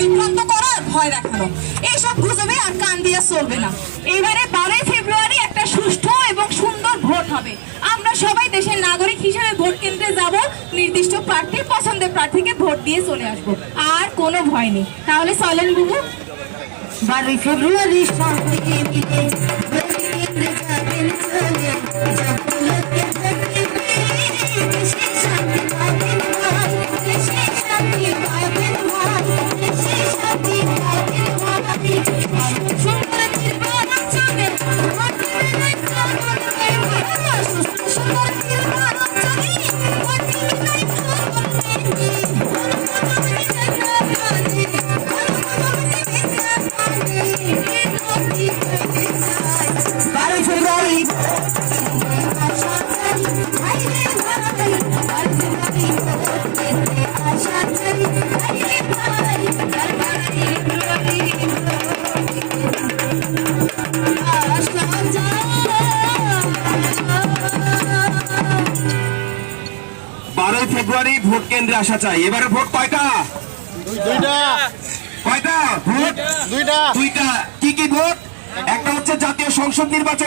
বিভ্রান্ত করা, ভয় দেখানো, এইসব গুজবে আর কান দিয়ে চলবে না। এবারে 12 ফেব্রুয়ারি একটা সুষ্ঠু এবং সুন্দর ভোট হবে। আমরা সবাই দেশের নাগরিক হিসেবে ভোট কেন্দ্রে যাব, নির্দিষ্ট প্রার্থী, পছন্দের প্রার্থীকে ভোট দিয়ে চলে আসব, আর কোনো ভয় নেই। তাহলে চলেন বুবু। 12 ফেব্রুয়ারি সবাই মিলে ভোট কেন্দ্রে যাবেন চলে, জগন্নাথকে ভোট দেবে, দেশে শান্তি পাবেন ভাই, দেশে শান্তি পাবেন ভাই, দেশে শান্তি পাবেন ভাই। সুন্দর নির্বাচনে ভোট দেবে নাই চলবে, সুন্দর নির্বাচনে ভোট দেবে নাই চলবে, 12 ফেব্রুয়ারি ফেব্রুয়ারি ভোট কেন্দ্রে আসা চাই। এবারে ভোট কয়টা? দুইটা। কয়টা ভোট? দুইটা। দুইটা। কি কি ভোট? একটা হচ্ছে জাতীয় সংসদ নির্বাচন।